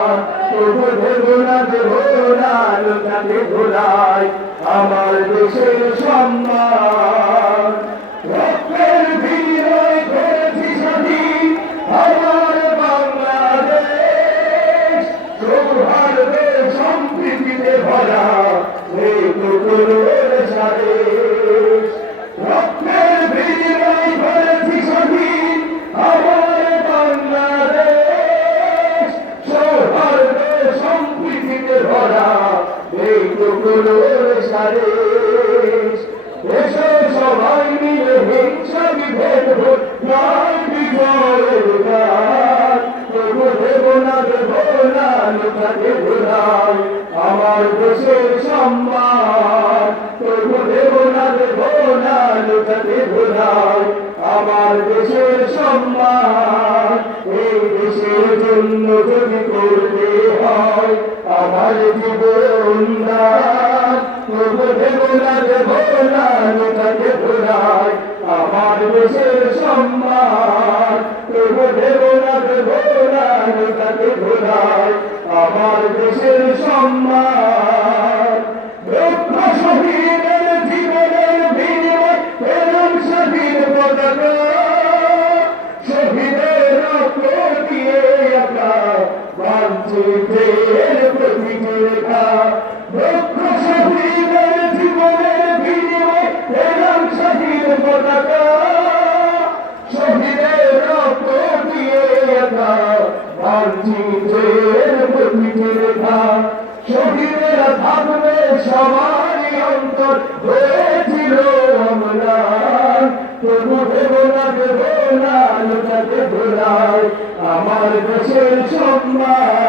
তবু দেব না দেব না লোকাকে ভোলাই আমার দেশের সম্মান। রক্তের বিনিময়ে করেছি স্বাধীন আমার বাংলাদেশ, সৌহার্দের সম্প্রীতিতে ভরা এই টুকরোর সাদেশ। রক্তের বিনিময়ে করেছি স্বাধীন আমার বাংলাদেশ, সৌহার্দের সম্প্রীতিতে ভরা এই টুকরোর সাদেশ। এসো সবাই মিলে হিংসা বিভেদ ভোট নয় বিজয়ের গান। তবু দেব না লোকাকে ভোলাই আমার দেশের সম্মান। তবু দেব না লোকাকে ভোলাই আমার দেশের সম্মান। এই দেশের জন্য যদি করতে হয় আমার জীবন দান, তবু দেব না লোকাকে ভোলাই আমার দেশের সম্মান। তবু দেব না লোকাকে ভোলাই আমার দেশের সম্মান। লক্ষ শহীদের জীবনের বিনিময় পেলাম স্বাধীন পতাকা, শহীদের রক্ত দিয়ে আঁকা মানচিত্রের প্রতিটি রেখা। লক্ষ শহীদের জীবনের বিনিময় পেলাম স্বাধীন পতাকা, শহীদের রক্ত দিয়ে আঁকা মানচিত্রের প্রতিটি রেখা। শহীদেরা থাকবে সবারই অন্তর হয়েছিল অম্লান। তবু দেব না লোকাকে ভোলাই আমার দেশের সম্মান।